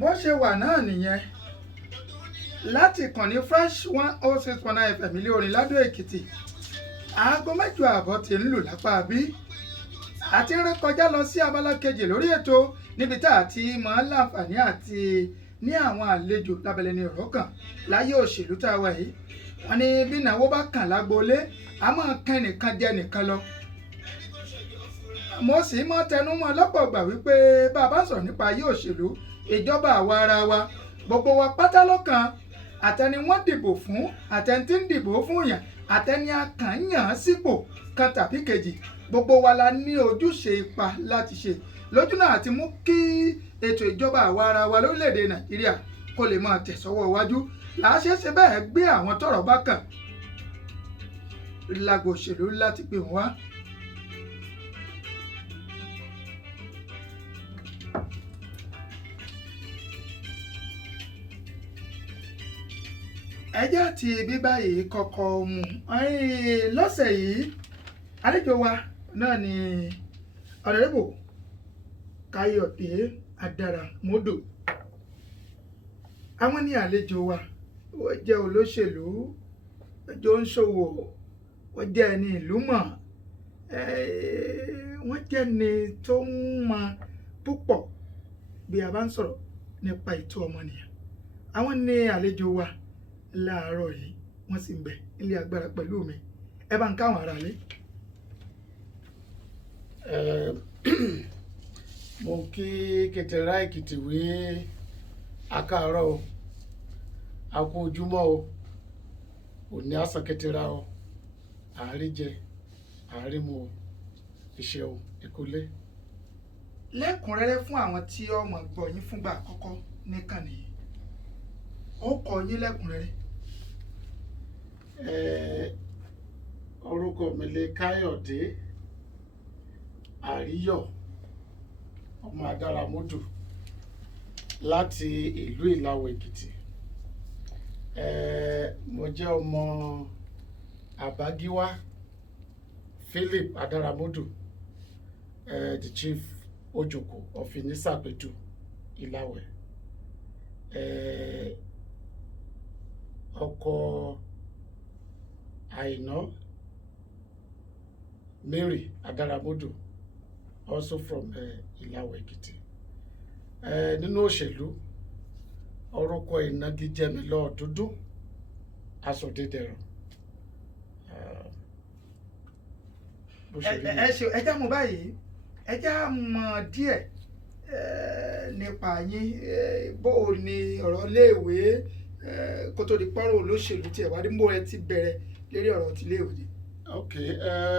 bó ṣe wà náà nìyẹn láti ìkànnì Fresh 106.9 FM ilé orin Ládó Èkìtì aago 8 àbọ̀ tí ń lù lápá bí àti ń rékọjá lọ sí abala kejì lórí ètò níbi tá a ti máa ń láǹfààní àti ní àwọn àlejò lábẹ́lẹ̀ ní ọ̀rọ̀ kan láyé òṣèlú tá a wà yìí wọ́n ní bí ìnáwó bá kàn lágboolé a máa kẹ́ nìkan jẹ nìkan lọ. mo sì mọ́ tẹnu mọ́ lọ́pọ̀ gbà wípé bá a bá sọ̀rọ̀ nípa ayé òṣèlú ìjọba àwa ara wa gbogbo wa pátá lọ́kàn àtẹni wọ́n dìbò fún àtẹni tí ń dìbò fún yàn àtẹni akànyàn sípò kan tàbí kejì gbogbo wa la ní ojúṣe ipa láti ṣe lójú náà àti mú kí ètò ìjọba àwa ara wa lórílẹ̀‐èdè Nàìjíríà kó lè máa tẹ̀sọ́wọ́ iwájú làáṣẹ́ṣe bẹ́ẹ̀ gbé àwọn tọ́rọ̀ bá kàn lágbo òṣèlú láti pè wọ́n wá. ẹjẹ́ àti bíbá yìí kọ́kọ́ mu lọ́sẹ̀ yìí àlejò wa náà ni ọ̀rẹ́bù Káyọ̀dé Adáramọ́dù àwọn ní àlejò wa wọ́n jẹ́ olóṣèlú ẹjọ́ ń ṣòwò wọ́n jẹ́ ẹni ìlú mọ̀ wọ́n jẹ́ ẹni tó ń mọ púpọ̀ bí a bá ń sọ̀rọ̀ nípa ètò ọmọnìyàn àwọn ní àlejò wa láàárọ̀ yìí wọ́n sì ń bẹ ilé agbára pẹ̀lú mi ẹ bá ń káwọn ará lé. mo kí Kẹtẹrà Èkìtì wí akáàárọ̀ o a kú ojúmọ́ o òní àsàn Kẹtẹrà o àárín jẹ àárín mu o iṣẹ́ o ìkólé. lẹ́kùnrẹ́rẹ́ fún àwọn tí ọmọ gbọ́ yín fúngbà àkọ́kọ́ níkànnì yìí ó kọ yín lẹ́kùnrẹ́rẹ́. orúkọ mi lè Káyọ̀dé Àríyọ̀ ọmọ Adáramọ́dù láti ìlú Ìlawọ̀ Èkìtì. Mo jẹ́ ọmọ Àbágíwá Philip Adáramọ́dù, the chief Ojoko of Inisapetu Ìlawẹ̀. Ọkọ Àìná Mary Adáramọ́dù, also from Ìlawọ̀ Èkìtì. Nínú òṣèlú orúkọ ìnagijẹ mi lọ dúdú Asọ̀dẹ̀dẹ̀rọ̀. ẹ já mọ̀ báyìí ẹ já mọ̀ díẹ̀ nípa yín bó o ní ọ̀rọ̀ iléèwé kó tó di pọ́nrọ̀ olóṣèlú tí ẹ̀ wá dé mbó ẹ ti bẹ̀rẹ̀ lérí ọ̀rọ̀ ti iléèwé dé. Ok,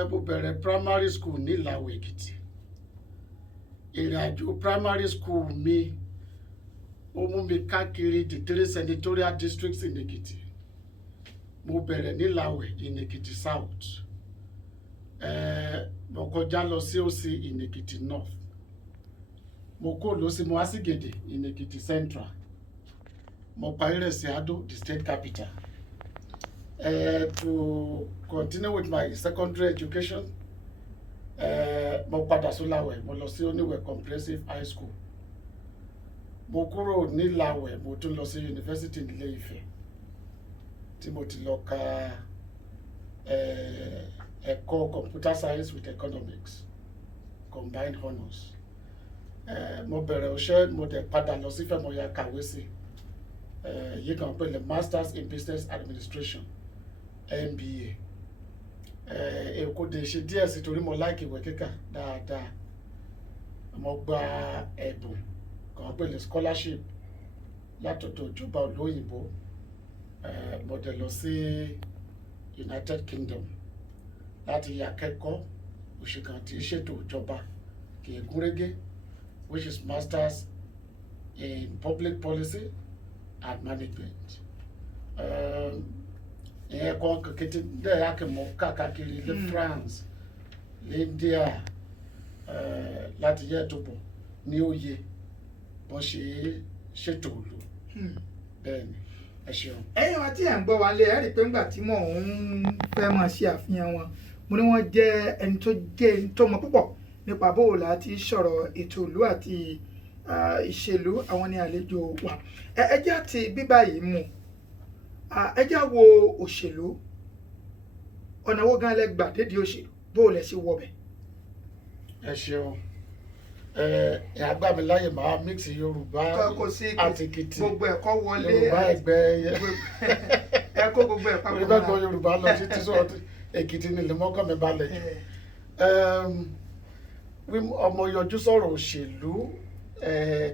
mo bẹ̀rẹ̀ primary school ní Ìlawọ̀ Èkìtì. Ìrìn àjò primary school mi ó mú mi káàkiri the 3 senatorial districts in Èkìtì. Mo bẹ̀rẹ̀ ní Ìlawẹ̀ in Èkìtì South. Mo kọjá lọ sí Òsì in Èkìtì North. Mo kó lọ sí Moasigede in Èkìtì Central. Mo parí rẹ̀ sí Adó, the state capital. To continue with my secondary education, mo padà sí Ìlawẹ̀, mo lọ sí Oníwẹ̀ Comprehensive High School. Mo kúrò ní Ìlawẹ̀, mo tún lọ sí University ní Ilé-Ifẹ̀ tí mo ti lọ ka ẹ̀kọ́ computer science with economics combined honours. Mo bẹ̀rẹ̀ ọṣẹ́ mo dẹ̀ padà lọ sí Ifẹ̀ mo ya kàwé sí yìí kan pè ní Masters in Business Administration MBA. Èkó dé ṣe díẹ̀ sí torí mo like ìwé kíkà dáadáa. Mo gba ẹ̀bùn kan pè ní scholarship látọ̀dọ̀ ìjọba olóyìnbó. Mo dẹ̀ lọ sí United Kingdom láti yà kẹ́kọ̀ọ́ òṣìkàn tí í ṣètò ìjọba kì í gúnrégé, which is Masters in Public Policy and Management. Ìyẹn kan kékeré dẹ̀ yà kí mo káàkiri ní France, ní India, láti yẹ tó bọ̀ ní òye bọ́n ṣe ṣètò òlu. Bẹ́ẹ̀ ni ẹ ṣeun. ẹ̀yin wa tí ẹ̀ ń gbọ́ wa lé ẹ̀ rí i pé ńgbà tí mò ń fẹ́ máa ṣe àfihàn wọn mo ní wọ́n jẹ́ ẹni tó mọ púpọ̀ nípa bó láti sọ̀rọ̀ ètò ìlú àti ìṣèlú àwọn ni àlejò wa ẹ jẹ́ àti bíbá yìí mú ẹ jẹ́ wo òṣèlú ọ̀nà wo gan lẹ gbà dédìí òṣèlú bó o lẹ ṣe wọbẹ̀. ẹ ṣeun ẹ àgbà mi láyè máa mix Yorùbá àti Èkìtì gbogbo ẹ̀kọ́ wọlé Yorùbá ẹgbẹ́ ẹ kó gbogbo ẹ̀ papọ̀ Yorùbá gbọ́ Yorùbá lọ títí sọ Èkìtì nílẹ̀ mọ́kàn mi balẹ̀ jù ọmọ yọjú sọ̀rọ̀ òṣèlú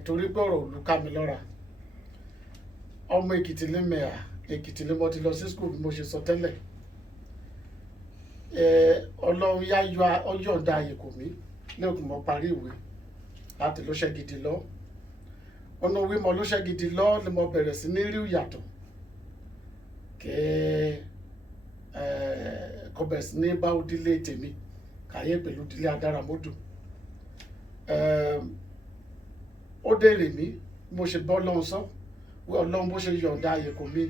torí pé ọ̀rọ̀ òlu ká mi lọ́ra ọmọ Èkìtì lẹ́mẹ̀ẹ́ Èkìtì ni mo ti lọ sí school bí mo ṣe sọ tẹ́lẹ̀ Ọlọ́run yọ̀ǹda ààyè kò mí ní òkú mo parí ìwé láti lọ́ṣẹ́ gidi lọ ọ̀nà òwe mo lọ́ṣẹ́ gidi lọ ni mo bẹ̀rẹ̀ sí ní rí ìyàtọ̀ kò bẹ̀rẹ̀ sí ní bá òdílé tèmi kàyé pẹ̀lú ìdílé Adáramọ́dù ó dèrè mí mo ṣe bọ́ Ọlọ́run sọ wí Ọlọ́run bó ṣe yọ̀ǹda ààyè kò mí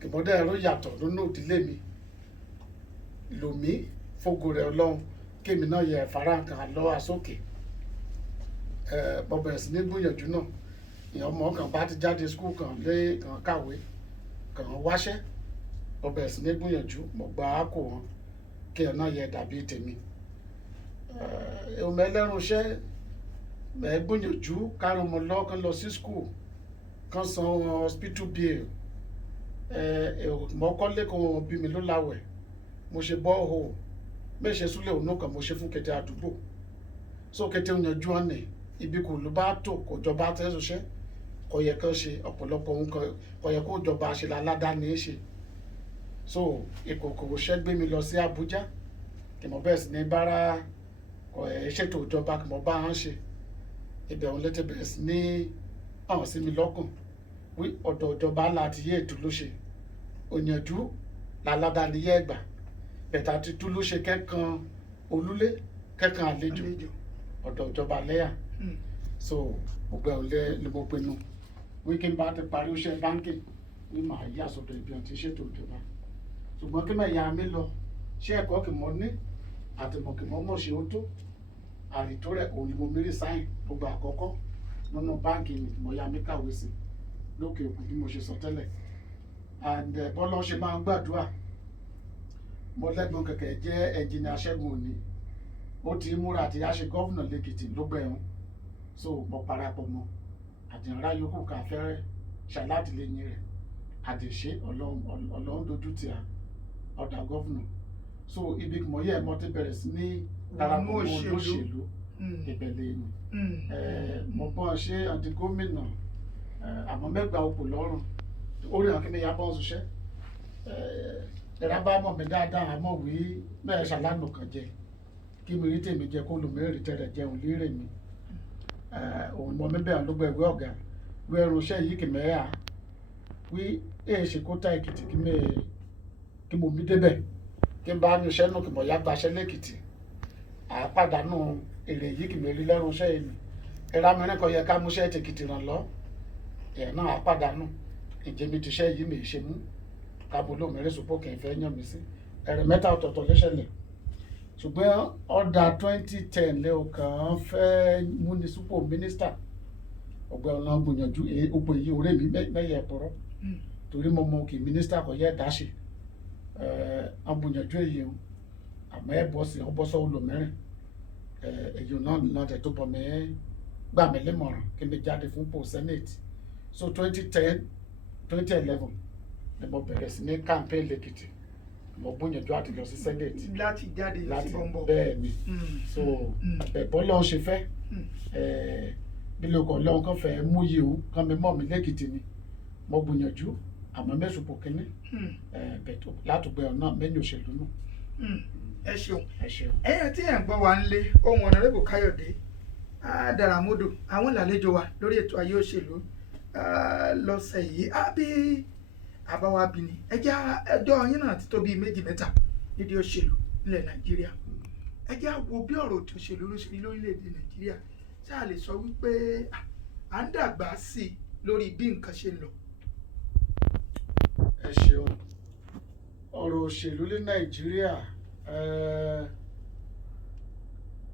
kìmọ́dé ẹ̀rọ yàtọ̀ nínú ìdílé mi lòmí fògo rẹ̀ Ọlọ́run kémi náà yẹ fara kan lọ àsókè mo bẹ̀rẹ̀ sí ní gbìyànjú náà ìyẹn ọmọ kan bá ti jáde skul kan lé kan kàwé kan wáṣẹ́ mo bẹ̀rẹ̀ sí ní gbìyànjú mo gba àkó wọn kí ẹ̀ náà yẹ dàbí tèmi ọmọ ẹlẹ́run iṣẹ́ ẹ̀ gbìyànjú kárùn mọ́ lọ kan lọ sí skul kan san hospital bill mọ́kànlé kan bí mi ló láwẹ̀ mo ṣe bọ́ọ̀hó méṣe súlẹ̀ òun kan mo ṣe fún kété àdúgbò so kété òyìnjú ọ̀nà ibi kò ló bá tó kò jọba tẹ́sọ̀ṣẹ́ kò yẹ kán ṣe ọ̀pọ̀lọpọ̀ nǹkan kò yẹ kó jọba ṣe láládàáni ṣe so ìkòkò ṣẹ́ gbé mi lọ sí Àbújá kì mọ̀ bẹ́ẹ̀ sì ní bára ṣètò ìjọba kì mọ̀ bá hàn ṣe ibẹ̀ òun létí bẹ̀rẹ̀ sí ní hàn sí mi lọ́kàn wí ọ̀dọ̀ ìjọba láti yé ètò ló ṣe òyìnjú láládàáni yẹ ẹgbà bẹ̀tà ti tú ló ṣe kẹ́kan olúlé kẹ́kan àlejò ọ̀dọ̀ ìjọba lẹ́yà so gbogbo ẹ̀ lẹ́ ni mo pinnu wíkí bá ti parí iṣẹ́ báńkì ní màá yà sọ́dọ̀ ibi àti ṣètò ìjọba ṣùgbọ́n kí mẹ́yà mi lọ ṣé ẹ̀kọ́ kì mọ́ ní àtìmọ̀ kì mọ́ mọ̀ ṣe ó tó àrìtó rẹ̀ òun ni mo mérí sáyìn gbogbo àkọ́kọ́ nínú báńkì ni mo yà mí kàwé sí lókè òkun bí mo ṣe sọ tẹ́lẹ̀ and bọ́lá ṣe máa ń gbàdúrà mo lẹ́gbọ̀n kẹ̀kẹ́ jẹ́ ẹnjìnìà Ṣẹ́gun Òní ó ti múra àti yáṣe gọ́vùnà lẹ́kìtì ló gbẹ̀rún so mo parapọ̀ mọ́ àdìrà yòókù ká fẹ́rẹ́ ṣàlátìlẹ́yìn rẹ̀ àdìṣe Ọlọ́run dojú tì á ọ̀dà gọ́vùnà so ibi mọ̀ yẹ́ mo ti bẹ̀rẹ̀ sí ní darapọ̀ mọ́ olóṣèlú ìbẹ̀lẹ̀ mi mo bọ́n ṣe àti gómìnà àmọ́ mẹ́gbàá òpò lọ́rùn orí àwọn kìnìún yà bọ́ ṣiṣẹ́ ẹ̀rá bá mọ̀ mí dáadáa àmọ́ wí bẹ́ẹ̀ ṣàlánù kan jẹ kí mi rí tèmi jẹ kó lòmíràn tẹ̀rẹ̀ jẹun lérè mi òun mọ̀ mí bẹ́ẹ̀ ló gbọ́ ẹ̀wé ọ̀gá wí ẹrù iṣẹ́ yìí kì mẹ́ẹ̀ẹ́ wí èè ṣe kó tá Èkìtì kí mo mi débẹ̀ kí n bá ní iṣẹ́ nù kí mo yá gbaṣẹ́ lẹ́kìtì àpàdánù èrè yìí kì mí rí lẹ́rù iṣẹ́ yìí mi ẹ̀rá mìíràn kan yẹ ká mú iṣẹ́ tèkìtì ràn lọ ẹ̀ náà àpàdánù ìjẹ́mi ti iṣẹ́ yìí mi ṣe mú kábò lómìnirin sopọ̀ kì í fẹ́ yàn mí sí ẹ̀rẹ̀ mẹ́ta ọ̀tọ̀ọ̀tọ̀ lẹ́sẹ̀lẹ̀ ṣùgbọ́n ọ̀dà 2010 lé ọkàn fẹ́ múni sípò mínísítà ọgbẹ́ ọ̀nà gbìyànjú òpó èyí ọ̀rẹ́ mi mẹ́yẹ ẹ̀pọ̀rọ̀ torí mo mọ kì mínísítà kò yẹ ẹ̀dá ṣe gbìyànjú èyí o àmọ́ ẹ̀ bọ́ sí ọbọ̀sọ̀ olómìnirin èyí náà tẹ̀ tó bọ̀ mí gbà mí lẹ́mọ̀ràn kí mi jáde fún pò senate so 2011 ni mo bẹ̀rẹ̀ sí ní campaign lẹ́kìtì mo gbìyànjú àti lọ sí senate láti jáde láti sí bọ́ńbọ́ bẹ́ẹ̀ ni so ẹ̀bọ́ lọ́hún ṣe fẹ́ bí lóko lọ́hún kan fẹ́ mú yìí o kan mi mọ̀ mí lẹ́kìtì ni mo gbìyànjú àmọ́ mẹ́sùpọ̀ kínní bẹ̀tọ̀ látùgbẹ́ ọ̀nà mẹ́yìn òṣèlú nù. ẹ ṣeun ẹ ṣeun. ẹ̀yin tí ẹ̀ ń gbọ́ wa ń lé ohun Honorable Káyọ̀dé Adáramọ́dù àwọn làlejò wa lórí ètò ayé òṣèlú lọ́sẹ̀ yìí àbí àbáwá bí ni ẹjọ́ yín náà ti tó bíi méjì mẹ́ta nídìí òṣèlú nílẹ̀ Nàìjíríà ẹ jẹ́ wo bí ọ̀rọ̀ ètò òṣèlú ló ṣe rí lórílẹ̀‐èdè Nàìjíríà ṣáà lè sọ wípé à ń dàgbà sí i lórí bí nǹkan ṣe ń lọ. ẹ ṣeun ọ̀rọ̀ òṣèlú ní Nàìjíríà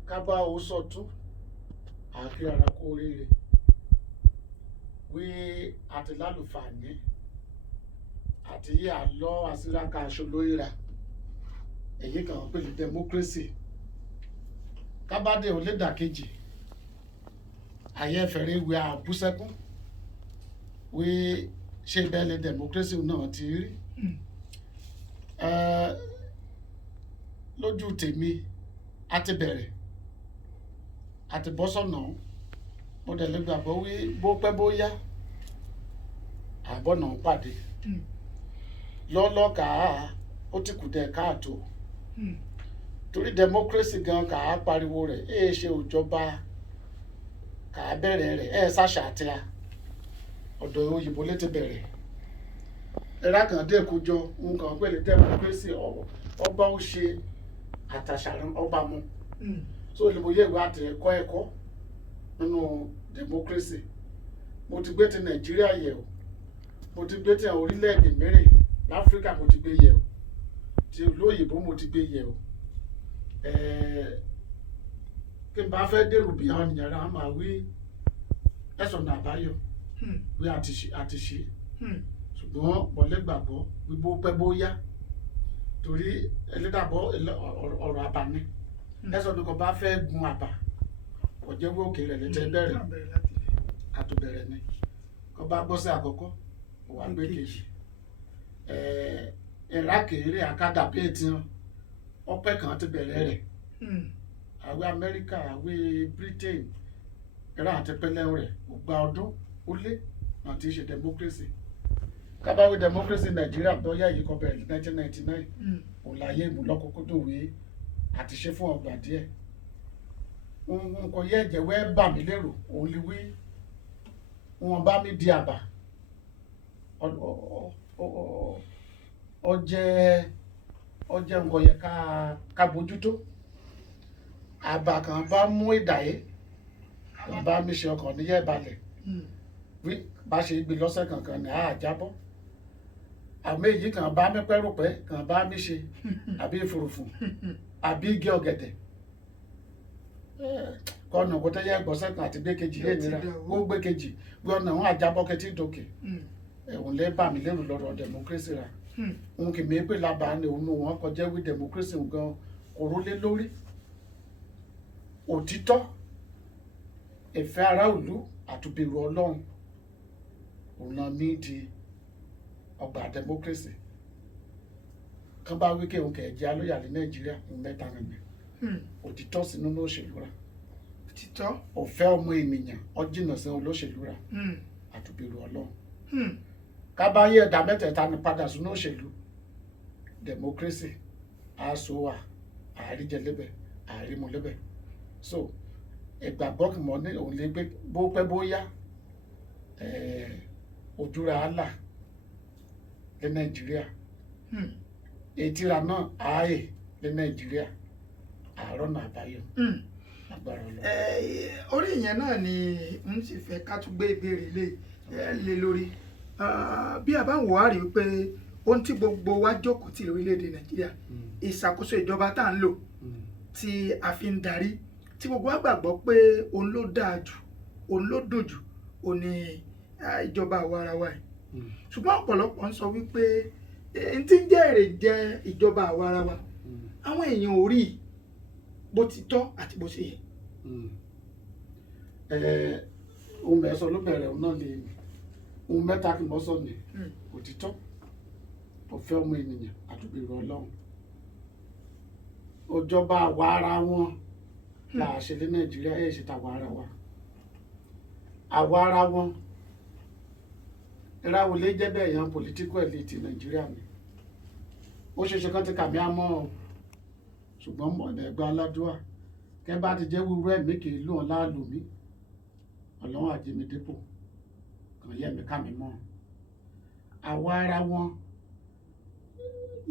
ká bá o sọ tún àkíyàrá kó oríire wí àti lálùfààní àti yí àlọ́ àsìrákà aṣolóyìnra èyí kan pè ní democracy kábàdé ò lè dàkejì àyẹ̀fẹ̀rẹ̀ wí àbúsẹ́kún wí ṣe bẹ́ẹ̀ lè democracy náà ti rí lójú tèmi àti bẹ̀rẹ̀ àti bọ́ sọ̀nà mo dẹ̀ lè gbàgbọ́ wí bó pẹ́ bó yá àbọ̀nà pàdé lọ́lọ́kàá ó ti kù dẹ̀ káàtó torí democracy gan kàá pariwo rẹ̀ ṣe òjọba kàá bẹ̀rẹ̀ rẹ̀ ṣàṣà àti a ọ̀dọ̀ òyìnbó létí bẹ̀rẹ̀ ẹ̀rá kan dé kójọ nǹkan pẹ̀lú democracy ọba ó ṣe àtàṣàrán ọba mu so olùbòye ìwé àti ẹ̀kọ́ nínú democracy mo ti gbé ti Nàìjíríà yẹ̀ o mo ti gbé ti orílẹ̀-èdè mẹ́rin láfíríkà mo ti gbé yẹ̀ o ti olóyìnbó mo ti gbé yẹ̀ o kí n bá fẹ́ dèrò bí àwọn ènìyàn rà máa wí ẹ̀sọ̀nà àbáyọ wí àti ṣe ṣùgbọ́n mọ̀lẹ́ gbàgbọ́ gbogbo pẹ́ bóyá torí ẹlẹ́dàbọ̀ ọ̀rọ̀ àbá ni ẹ̀sọ̀nà kan bá fẹ́ gun àbá ọ̀jẹ̀wé òkè rẹ̀ lẹ́tẹ̀ bẹ̀rẹ̀ àtúbẹ̀rẹ̀ ni kọ́ bá gbọ́ sí àkọ́kọ́ wà gbé kejì ẹ̀rá kéré àkàdàbí ètìyàn ọpẹ́ kan ti bẹ̀rẹ̀ rẹ̀ àwẹ̀ Amẹ́ríkà àwẹ̀ Britain ẹ̀rá àti pẹ́lẹ́ rẹ̀ ọgbà ọdún ó lé àti ṣe democracy kábàáwí democracy Nàìjíríà bọ́yá yìí kọ́ bẹ̀rẹ̀ ní 1999 òláyé ìmúlọ́kókódòwé àti ṣe fún ọgbà díẹ̀ nǹkan yẹ ẹ̀jẹ̀wẹ́ bà mí lérò òun lè wí wọn bá mi di àbá ọjẹ́ nǹkan yẹ ká bójútó àbá kan bá mú ìdàyé kan bá mi ṣe ọkàn níyẹ̀ balẹ̀ wí bá ṣe gbé lọ́sẹ̀ kankan ní àjábọ́ àmọ́ èyí kan bá mi pẹ́rùpẹ́ kan bá mi ṣe àbí ìfurufú àbí igi ọ̀gẹ̀dẹ̀ kọ́nà kó tẹ́yẹ gbọ́sẹ̀ kan àti gbé kejì lé nira ó gbé kejì gbé ọ̀nà àwọn àjábọ́ kẹtí ìdókè ẹ̀wọ̀n lẹ́ bà mí lérò lọ́rọ̀ democracy ra òun kì í pè lábàá ni òun wọn kọjá wí democracy gan kòró lé lórí òtítọ́ ìfẹ́ ará ìlú àtúbẹ̀rù Ọlọ́run òun náà ní di ọgbà democracy kan bá wí kéwọn kẹ̀ẹ́jẹ́ alóyà ní Nàìjíríà ń mẹ́ta nìyẹn òtítọ́ sí nínú òṣèlú ra òtítọ́ ọ̀fẹ́ ọmọ ènìyàn ọjìnà sí olóṣèlú ra àtúbẹ̀rù Ọlọ́run kábàáyé ẹ̀dá mẹ́tẹ̀ẹ̀ta ní padà sínú òṣèlú democracy àásùwà àríjẹlẹ́bẹ̀ àrímúlẹ́bẹ̀ so ìgbàgbọ́ kìmọ̀ ní òun lè gbé bó pẹ́ bóyá ojúra àlà ní Nàìjíríà ètìrà náà ààyè ní Nàìjíríà àárọ̀ náà àbáyọ agbára Ọlọ́run. orí ìyẹn náà ni n sì fẹ́ ká tún gbé ìbéèrè lé lórí bí a bá ń wò á rí i pé ohun tí gbogbo wa jókòó tì lórílẹ̀‐èdè Nàìjíríà ìṣàkóso ìjọba tá à ń lò tí a fi ń darí tí gbogbo wa gbàgbọ́ pé òun ló dáa jù òun ló dùn jù òun ni ìjọba àwa ara wa yìí ṣùgbọ́n ọ̀pọ̀lọpọ̀ ń sọ wípé n tí ń jẹ́ èrè jẹ́ ìjọba àwa ara wa àwọn èèyàn ò rí bó ti tọ́ àti bó ṣe yẹ. ohun mẹ́sàn ló bẹ̀rẹ̀ òun náà lè ohun mẹ́ta kì mọ́ sọ ni òtítọ́ ọ̀fẹ́ ọmọ ènìyàn àtúbẹ̀rù Ọlọ́run òjọba àwa ara wọn là á ṣe ní Nàìjíríà ṣe tàwa ara wa àwa ara wọn ìràwọ̀ lè jẹ́ bẹ́ẹ̀ yan political elite Nàìjíríà ni ó ṣe ṣe kán ti kàmí àmọ́ ṣùgbọ́n mọ̀nà ẹgbẹ́ aládùá kẹ́ bá ti jẹ́ wúrú ẹ̀mí kì í lù ọ́ láàlú mi Ọlọ́run àjẹmídépò kàn yẹ mi ká mi mọ́ àwa ara wọn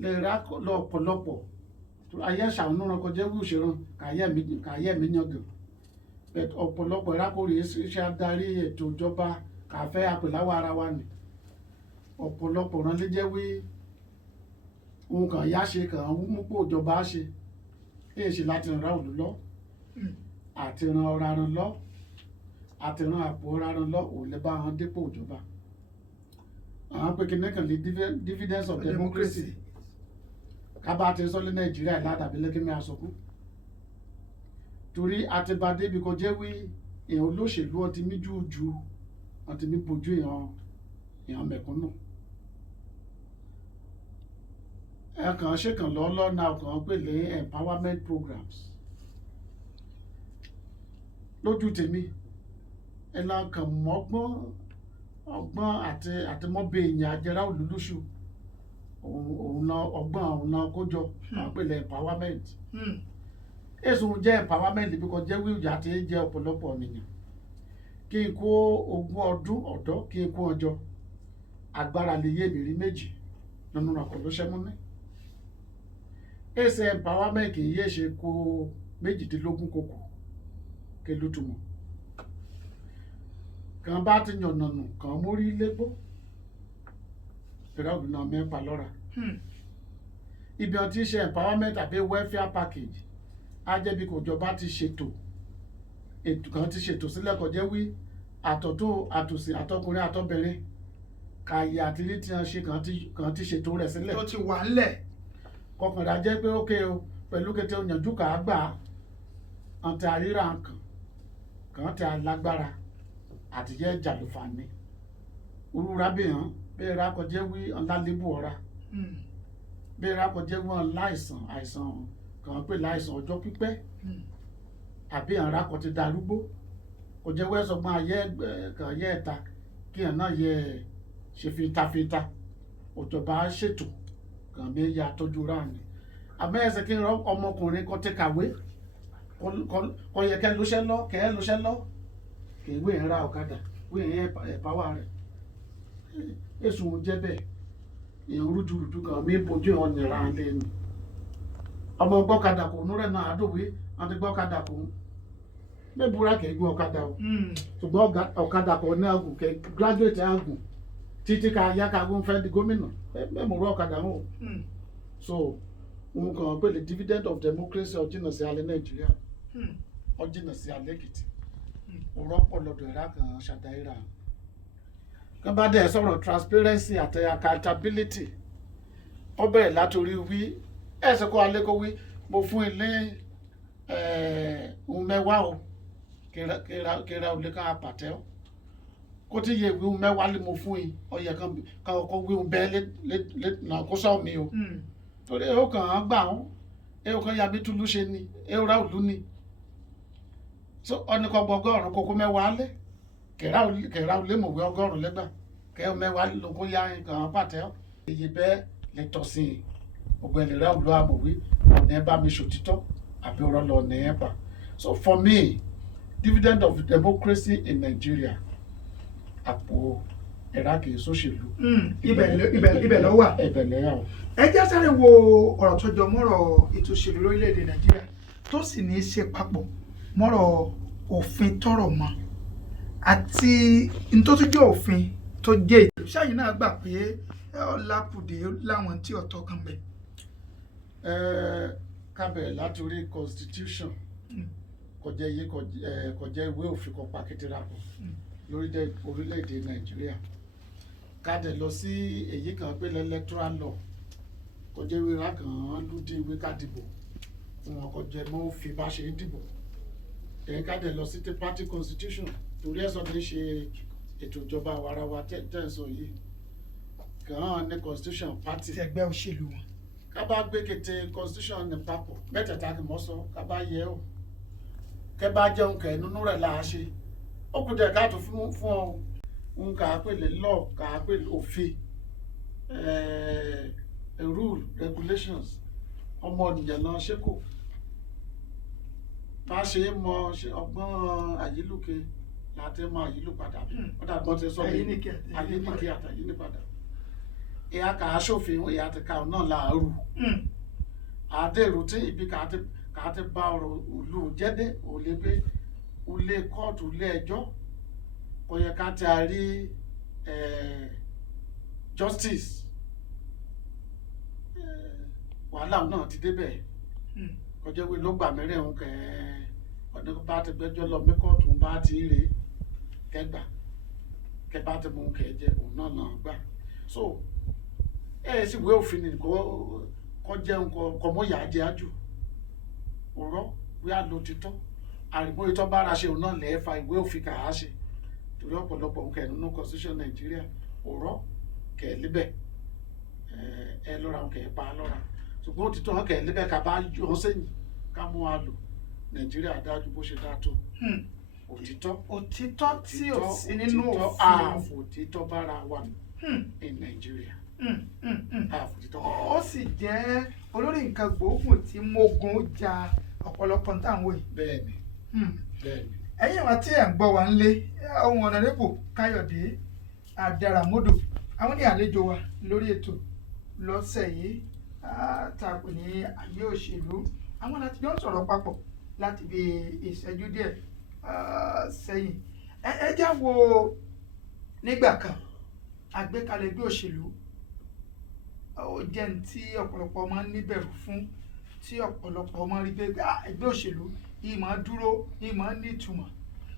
lè rà lọ ọ̀pọ̀lọpọ̀ ayé ṣàánú ràn kọjá wí òṣèrán kàyẹ́ mi yangàn ọ̀pọ̀lọpọ̀ ìrákòrè iṣẹ́ adarí ètò ìjọba kàfẹ́ àpèláwọ̀ ara wa nì ọ̀pọ̀lọpọ̀ rán lé jẹ́ wí ohun kan yá ṣe kàn ń mú pò ìjọba ṣe èyí ṣe láti ràn ráòlù lọ àti ràn ọ̀rá ràn lọ àtìrán àpò rárán lọ ò lè bá wọn dépò ìjọba àwọn pé kíní kan lè dividends of democracy ká bá ti sọ ní Nàìjíríà ládàbí lẹ́kẹ́mí àsọkú torí àtibá débi kò jẹ́ wí èèyàn olóṣèlú ọtí mí júùjú ọtí mí bojú èèyàn mẹ̀kúnnù ẹ̀kan ṣèkàn lọ́ọ́lọ́ náà kàn pè ní empowerment programs lójú tèmi ẹ̀la kàn mọ́gbọ́n ọgbọ́n àti mọ́bẹ èèyàn àjẹrà olùlúṣù òun náà ọgbọ́n òun náà kójọ àwọn pè ní empowerment èso jẹ́ empowerment bí kò jẹ́ wíwùjà tí ń jẹ́ ọ̀pọ̀lọpọ̀ ènìyàn kí n kó 20 ọdún ọ̀dọ́ kí n kó ọjọ́ agbára lè yé mi rí méjì nínú ọkọ̀ ló ṣẹ́mú ní èsì empowerment kì í yé ṣe kó 18 kòkò kí ló túmọ̀ kan bá ti yànnànà kan mórí légbó ìrọ̀ òbí náà mẹ́pa lọ́ra ibi ọtí ṣe empowerment àbí welfare package á jẹ́ bí kò jọba ti ṣètò ètò kan ti ṣètò sílẹ̀ kò jẹ́ wí àtòsí àtọkùnrin àtọbìnrin kàyé àtìrí tí wọ́n ṣe kan ti ṣètò rẹ̀ sílẹ̀ tó ti wà ńlẹ̀ kọkànlá jẹ́ pé ókè o pẹ̀lú kété òyìnjú kà á gbà àti àríra kan tí a lágbára àtijẹ́ jàlùfàní òrùra bìhàn bẹ́ẹ̀ rà kọjẹ́ wí ọ̀làlébù ọ̀ra bẹ́ẹ̀ rà kọjẹ́ wí àìsàn kan pé láìsàn ọjọ́ pípẹ́ àbí àrà kan ti darúgbó kò jẹ́ wẹ́ sọgbọ́n ayé kan yẹ ẹ̀ta kí ẹ̀ náà yẹ ṣe fitafita òjọba ṣètò kan bí ya tọ́jú ra ni àmọ́ ẹsẹ̀ kí n rọ ọmọkùnrin kan ti kàwé kò yẹ kẹ́ lóṣẹ́ lọ kì í wé ń ra ọ̀kadà wé ń ẹ̀páwá rẹ̀ èso jẹ́ bẹ́ẹ̀ èèyàn rújurùjú kan mi bójú ọ̀ nìra lẹ́nu ọmọ gbọ́kadà kò núrẹ̀ náà àdòwé àti gbọ́kadà kò mẹ́bùrà kẹ́ gbé ọ̀kadà o ṣùgbọ́n ọ̀kadà kò ní àgùn kẹ́ graduate àgùn títí ká yá ká gún fẹ́ di gómìnà mẹ́mùrà ọ̀kadà wọn o so òun kàn pé the dividend of democracy ọ̀jìnà sí alẹ́ Nàìjíríà ọ̀jìnà sí alẹ́ Èkìtì òrọ́pọ̀ lọ́dọ̀ ìrà kan ṣàdáìrà kan bá dẹ̀ sọ̀rọ̀ transparency àti accountability ọbẹ̀ látòrí wí ẹ̀sẹ̀ kó alẹ́ kó wí mo fún ilé ohun mẹ́wàá o kíra olè kan àpàtẹ́ o kó tí yẹ ìwé ohun mẹ́wàá lè mo fún yìí ọyẹ kan kọ́ wí ohun bẹ́ẹ̀ náà kó sọ mi o torí ẹ̀ ó kàn án gbà ó ẹ̀ ó kàn ya mi túlú ṣe ni ẹ̀ ó rà òlú ni so ọ̀nìkan gbọ́gọ́rùn kókó mẹ́wàá lé kẹ̀rà olè mọ̀wé ọgọ́rùn lẹ́gbà kẹ́ mẹ́wàá ló kó yá kan àpàtẹ́ o èyí bẹ́ẹ̀ lè tọ̀ sí i ọgbẹni rẹ olú amòwe ọ̀nà ẹ̀ bá mi ṣòtítọ́ àbí ọ̀rọ̀ lọ ọ̀nà ẹ̀ bá so for me dividend of democracy in Nigeria àpò ẹ̀rá kì í sóṣèlú ibẹ̀ ló wà ibẹ̀ lẹ́yà o. ẹ jẹ́ sáré wo ọ̀rọ̀ tó jọ mọ́rọ̀ ètò òṣèlú lórílẹ̀‐èdè Nàìjíríà tó sì ní í ṣe papọ̀ mọ́rọ̀ òfin tọrọ mọ́ àti ntótújọ́ òfin tó jẹ́ ètò ṣáàyìn náà gbà pé ọlákùdé láwọn tí ọ̀tọ̀ kan bẹ̀. kábẹ̀ látòrí constitution kọjá ìwé òfin kan pàkìtìrà pọ̀ orílẹ̀-èdè Nàìjíríà kádẹ̀ lọ sí èyí kan pé electoral law kọjá ìwé ra kan lóde ìwé kádìbò fún wọn kọjá mọ́ òfin bá ṣe ń dìbò kádẹ̀ lọ sí party constitution torí ẹ̀sọ́ ní ṣe ètò ìjọba àwarawa tẹ̀sán yìí gan ní constitution party ẹgbẹ́ òṣèlú wọn. ká bá gbé kété constitution ní papọ̀ mẹ́tẹ̀ẹ̀ta kì mọ́ sọ ká bá yẹ ọ́ kẹ́ bá jẹun kẹ́ nínú rẹ̀ là á ṣe ó kù dẹ̀ káàtó fún ọ ń kà á pè lè law kà á pè òfin rule regulations ọmọ ènìyàn náà ṣe kò bá ṣe é mọ ọgbọ́n àyílùkè láti mọ àyílù padà ó dàgbọ́n ti sọ ayénìkè àtàyíní padà ìyá kà á ṣòfin ìyá ti ka náà láàrú àdèrò tí ibi kà á ti bá ọ̀rọ̀ ìlú jẹ́dẹ́ ò lè gbé ilé kóòtù ilé ẹjọ́ kò yẹ ká ti rí justice wàhálà náà ti débẹ̀ kọjá wí ló gbà mẹ́rẹ̀ ń kẹ́ ọ̀dọ́ bá ti gbẹ́jọ́ lọ mí kóòtù bá ti rè kẹgbà kẹ bá ti mú kẹ jẹ òun náà náà gbà so ẹ sì ìwé òfin ni kọ jẹun kọ mọ yàá jẹ àjù ọ̀rọ̀ wí àlọ títọ́ àrìmọ ìtọ́ bára ṣe òun náà lẹ́ẹ̀fà ìwé òfin kà á ṣe torí ọ̀pọ̀lọpọ̀ nǹkan nínú constitution Nàìjíríà ọ̀rọ̀ kẹ̀ líbẹ̀ ẹ lọ́ra kẹ̀ pa á lọ́ra ṣùgbọ́n òtítọ́ wọn kẹ̀ líbẹ̀ ká bá yọ sẹ́yìn ká mú wa lò Nàìjíríà dájú bó ṣe dá tó òtítọ́ tí ò sí nínú òfin àfòtítọ́ bára wà ní Nàìjíríà àfòtítọ́ bára wà. ó sì jẹ́ olórí nǹkan gbòógùn tí mógun ja ọ̀pọ̀lọpọ̀ táwọn yìí. bẹ́ẹ̀ni bẹ́ẹ̀ni. ẹ̀yin wa tí ẹ̀ ń gbọ́ wa ń lé ohun ọ̀nàrẹ́bù Káyọ̀dé Àdàràmọ́dò àwọn ní àlejò wa lórí ètò lọ́sẹ̀ yìí tá a pè ní ayé òṣèlú àwọn láti jọ ń sọ̀rọ̀ papọ̀ láti bí ìṣẹ́jú díẹ̀ sẹ́yìn ẹ já wo nígbà kan àgbékalẹ̀ ẹgbẹ́ òṣèlú ó jẹ́ ní tí ọ̀pọ̀lọpọ̀ máa ń níbẹ̀rù fún tí ọ̀pọ̀lọpọ̀ máa ń rí pé ẹgbẹ́ òṣèlú yìí máa ń dúró yìí máa ń ní ìtumọ̀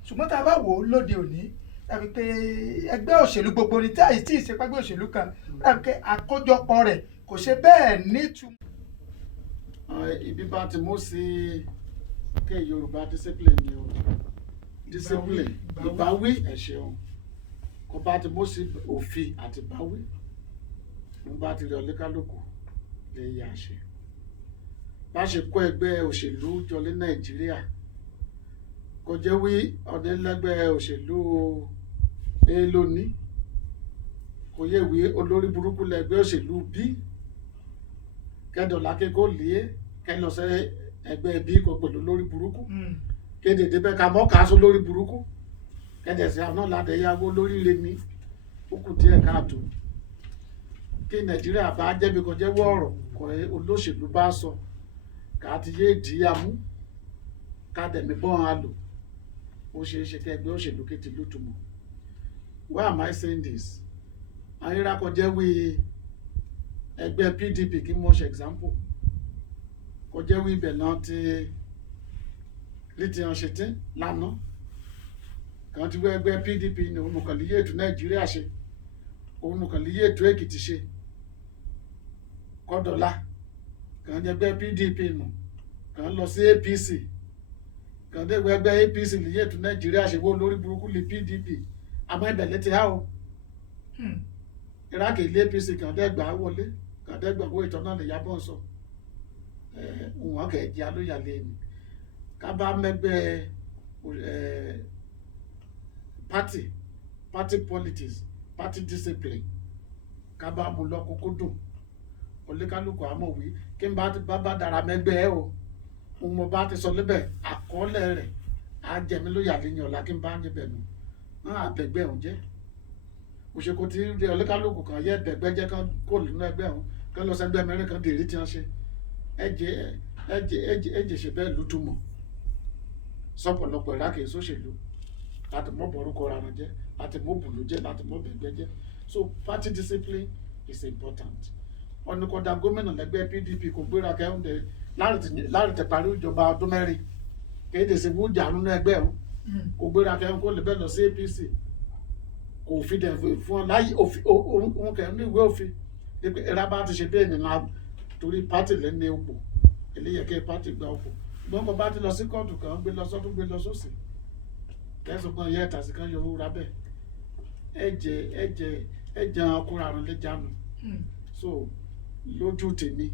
ṣùgbọ́n tá a bá wò ó lóde òní tàbí pé ẹgbẹ́ òṣèlú gbogbo ni tí àìsí ìṣepá ẹgbẹ́ òṣèlú kan tàbí pé àkójọpọ̀ rẹ̀ kò ṣe bẹ́ẹ̀ nítumọ̀. ibi bá ti mú sí kí Yorùbá discipline ni o discipline ìbáwí ẹ ṣeun kó bá ti mú sí òfin àti ìbáwí ń bá ti rí ọlẹ́kálùkù lè yà ṣe bá ṣe kó ẹgbẹ́ òṣèlú jọ ní Nàìjíríà kò jẹ́ wí ọ̀dẹ́lẹ́gbẹ́ òṣèlú lónìí kò yẹ wí olórí burúkú lẹ́gbẹ́ òṣèlú bí kẹ́dọ̀lá kékó lé kẹ́lọ́sẹ̀ ẹgbẹ́ bí kò pẹ̀lú lórí burúkú kéde débẹ̀ ká mọ́ ká sọ lórí burúkú kẹ́dẹ̀sẹ̀ àwọn náà ládẹ́yàwó lórí ire ní òkú díẹ̀ káàtó kí Nàìjíríà bá jẹ́bi kò jẹ́wọ́ ọ̀rọ̀ kò olóṣèlú bá sọ ká ti yé ìdíyàmú ká dẹ̀mí bọ́n á lò ó ṣeé ṣe kí ẹgbẹ́ òṣèlú kété lótùmọ̀. Why am I saying this? Ayíra kò jẹ́ wí ẹgbẹ́ PDP kí n mọ̀ ṣe example kò jẹ́ wí ibẹ̀ náà ti lítìyàn ṣètì lánàá kàn ti wí ẹgbẹ́ PDP ní òun nìkan lè yé ètò Nàìjíríà ṣe òun nìkan lè yé ètò Èkìtì ṣe kọ́dọ̀lá kàn jẹ́ ẹgbẹ́ PDP nù kàn lọ sí APC kàn dé ẹgbẹ́ APC lè yé ètò Nàìjíríà ṣe wó lórí burúkú lè PDP àmọ́ ibẹ̀ létí há o Iraq ilé APC kàn dé gbà wọlé kàn dé gbà owó ìtọ́ náà lè yábọ̀ sọ wọn kẹ̀ jẹ́ alóyàlé ni ká bá mẹ́gbẹ́ party politics party discipline ká bá mú lọ kókó dùn oníkálukú àmọ̀wé kí n bá dára mẹ́gbẹ́ ẹ o mo bá ti sọ níbẹ̀ àkọọ́lẹ̀ rẹ̀ á jẹ mí lóyàlé ní ọ̀la kí n bá ń jẹbẹ̀ nù àbẹ̀gbẹ́ òun jẹ́ òṣèkò tí ń rí oníkálukú kan yẹ bẹ̀gbẹ́ jẹ́ kán kó nínú ẹgbẹ́ òun kán lọ sẹ́gbẹ́ mẹ́rin kan dèrè tí wọ́n ṣe ẹ̀jẹ̀ ṣe bẹ́ẹ̀ lótúmọ̀ sọ́pọ̀lọpọ̀ ìrákè sóṣèlú láti mọ́ borúkọ ara wọn jẹ́ láti mọ́ bùlù jẹ́ láti mọ́ bẹ̀gbẹ́ jẹ́ so party discipline is important ọ̀nìkọ̀dà gómìnà lẹ́gbẹ́ PDP kò gbéra kẹ́hìndé láti tẹ̀ parí ìjọba ọdún mẹ́rin kéde sí mú jà nínú ẹgbẹ́ òun kò gbéra kẹ́hìn kó lè bẹ́ẹ̀ lọ sí APC kò fi dẹ̀ fún ọ láyé òun kẹ́hìn ní ìwé òfin ẹ̀rá bá ti ṣe bẹ́ẹ̀ nínú torí pátì lẹ́nu ipò eléyẹ̀kẹ́ pátì gba òpò ṣùgbọ́n mo bá ti lọ sí kóòtù kan gbé lọ sọ́tún gbé lọ sósì kẹ́sùn kan yẹ ẹ̀ta sí kan yọ owó ra bẹ́ẹ̀ ẹ̀jẹ̀ ọkùnrin àrùn lè jánu so lójú tèmi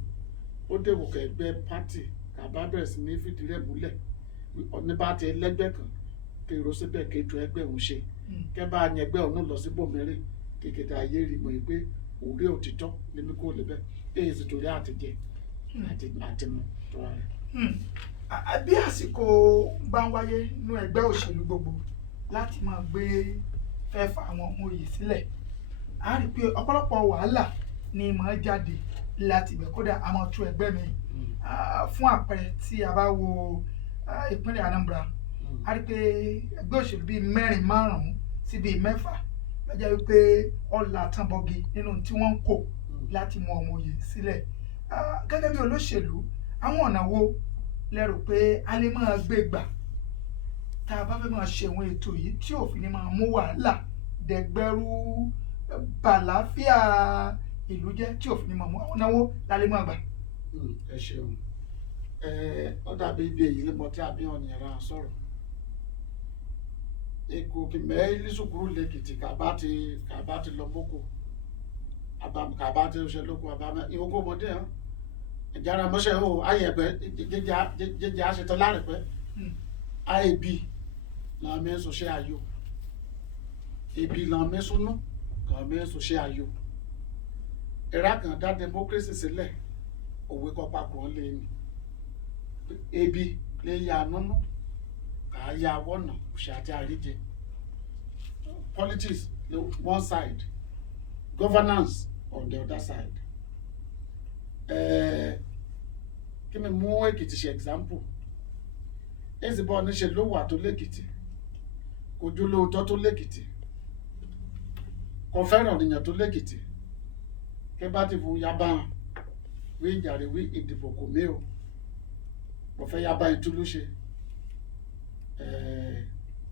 ó dèwò kẹgbẹ́ pátì kàbá bẹ̀rẹ̀ sí ní fìdí rẹ̀ múlẹ̀ ọ̀nìbá ti ẹlẹ́gbẹ́ kan kèrò síbẹ̀ kéjọ ẹgbẹ́ òun ṣe kẹ́ bá yan ẹgbẹ́ òun lọ sí bòmírìn kékeré ayé rí mọ̀ pé òrí òtítọ́ níbi kó lè bẹ́ẹ̀ èyí sì torí àtijẹ́ àti mú tọ́ra rẹ̀. bí àsìkò bá ń wáyé nínú ẹgbẹ́ òṣèlú gbogbo láti máa gbé fẹ́fà àwọn ọmọ yìí sílẹ̀ a rí i pé ọ̀pọ̀lọpọ̀ wàhálà ni máa jáde láti ibẹ̀ kódà a máa tú ẹgbẹ́ mi fún àpẹẹrẹ tí a bá wo ìpínlẹ̀ Anambra a rí i pé ẹgbẹ́ òṣèlú bíi mẹ́rin márùn-ún sí bíi mẹ́fà lọ́jọ́ wípé ọ̀là àtànbọ̀gì nínú tí wọ́n ń kó láti mú ọmọ òye sílẹ̀ gẹ́gẹ́ bí olóṣèlú àwọn ọ̀nà wo lẹ́rù pé a lè máa gbé gbà tá a bá fẹ́ máa ṣe àwọn ètò yìí tí òfin ni máa mú wàhálà dẹgbẹ́rú bàláfíà ìlú jẹ́ tí òfin ni máa mú àwọn náwó lálẹ́ mọ́ àgbà. ẹ ṣeun ó dàbí ibi èyí lẹ́mọ tí àbí ọ̀nì ẹ̀rọ sọ̀rọ̀ èkó kìmẹ́ ilé sùkúrú lẹ́kìtì kàbá ti lọ bókò kàbá ti ṣe lóko àbámẹ́ ìwókò ọmọdé hàn ìjára mọ́ṣẹ́ o ayẹ̀pẹ́ jẹjẹ àṣetọ́ lárẹ̀pẹ́ IAB làwọn mẹ́sàn ṣe ayò ebi làwọn mẹ́sàn nú kàn mẹ́sàn ṣe ayò ẹ̀rá kan dá democracy sílẹ̀ òwe kọ́pá kan lé ní ebi lè ya nínú kà á ya wọ́nà òṣè àti àríjẹ politics one side governance on the other side kí mi mú Èkìtì ṣe example ezibọ níṣe ló wà tó lẹ́kìtì kò jó lóòótọ́ tó lẹ́kìtì kò fẹ́ràn ènìyàn tó lẹ́kìtì kí bá ti fún yaba wí ìjàre wí ìdìbò kò mí o mo fẹ́ yaba ìtúlú ṣe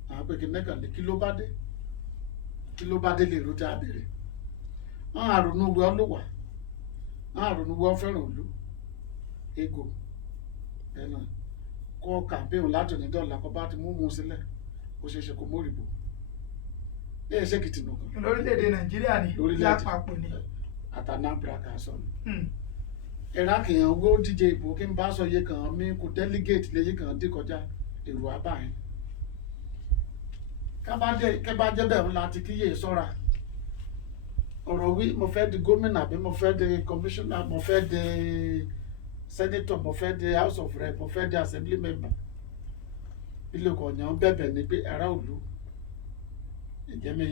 àwọn pé kìnnìkan kan ní kí ló bá dé lè ro tí a béèrè wọn àrònú wẹ ọlọ́wà wọn àrònú wẹ ọfẹ́ràn òlu ego ẹnu kọ́ campaign láti ní dọ́là kọ́ bá ti mú sílẹ̀ ó ṣeé ṣe kó mórìbò ní ẹ̀ṣẹ́ Èkìtì nìkan. lórílẹ̀‐èdè Nàìjíríà ni lápapọ̀ ni. àtànàbra kà sọ ni. ẹ̀rá kìyàn owó díje ìbò kí n bá sọ iye kan mi kò delegate léyìí kan dé kọjá èrò abáyé. kẹ́bá jẹ́ bẹ̀rù láti kíyè sọ́ra ọ̀rọ̀ wí mo fẹ́ di gómìnà àbí mo fẹ́ di commissioner mo fẹ́ di senator mo fẹ́ di house of rep mo fẹ́ di assembly member ilé kọ̀ọ̀yàn bẹ̀bẹ̀ ni pé ará òlu ìjẹ́mi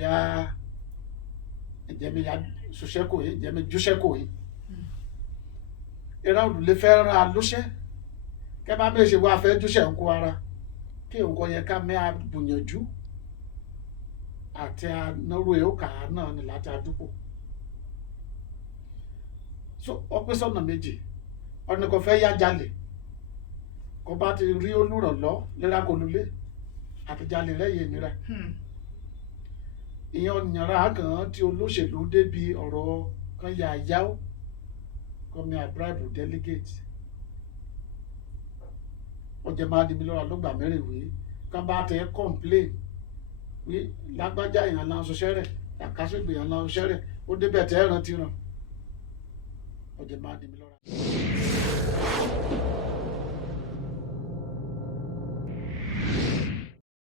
ya ṣoṣẹ́kò yìí ìjẹ́mi jùṣẹ́kò yìí ará òlu lè fẹ́ ran alóṣẹ́ kẹ́ bá bẹ́ẹ̀ ṣe wá fẹ́ jùṣẹ́ ń kó ara kí nǹkan yẹ ká mẹ́ àbùyànjú àti anáró ẹ̀ ó kà á náà ní láti àdúgbò so ọpẹ́ sọ́nà méjì ọ̀nà kò fẹ́ yá jalè kò bá ti rí olùrànlọ́ lera kò lulẹ̀ àti jalè rẹ̀ yé nira ìyẹn ọ̀nìyànra kan tí olóṣèlú débi ọ̀rọ̀ kan yà yáwó kọ́mi àbúráìbù delegate ọjà máa di mi lọ́ra ló gbà mẹ́rìnwé kan bá tẹ complain wí lágbájá èèyàn náà ṣiṣẹ́ rẹ̀ àkàṣègbè èèyàn náà ṣiṣẹ́ rẹ̀ ó débẹ̀ tẹ́ ẹ̀ràn ti ràn ọjà máa di mi lọ́ra.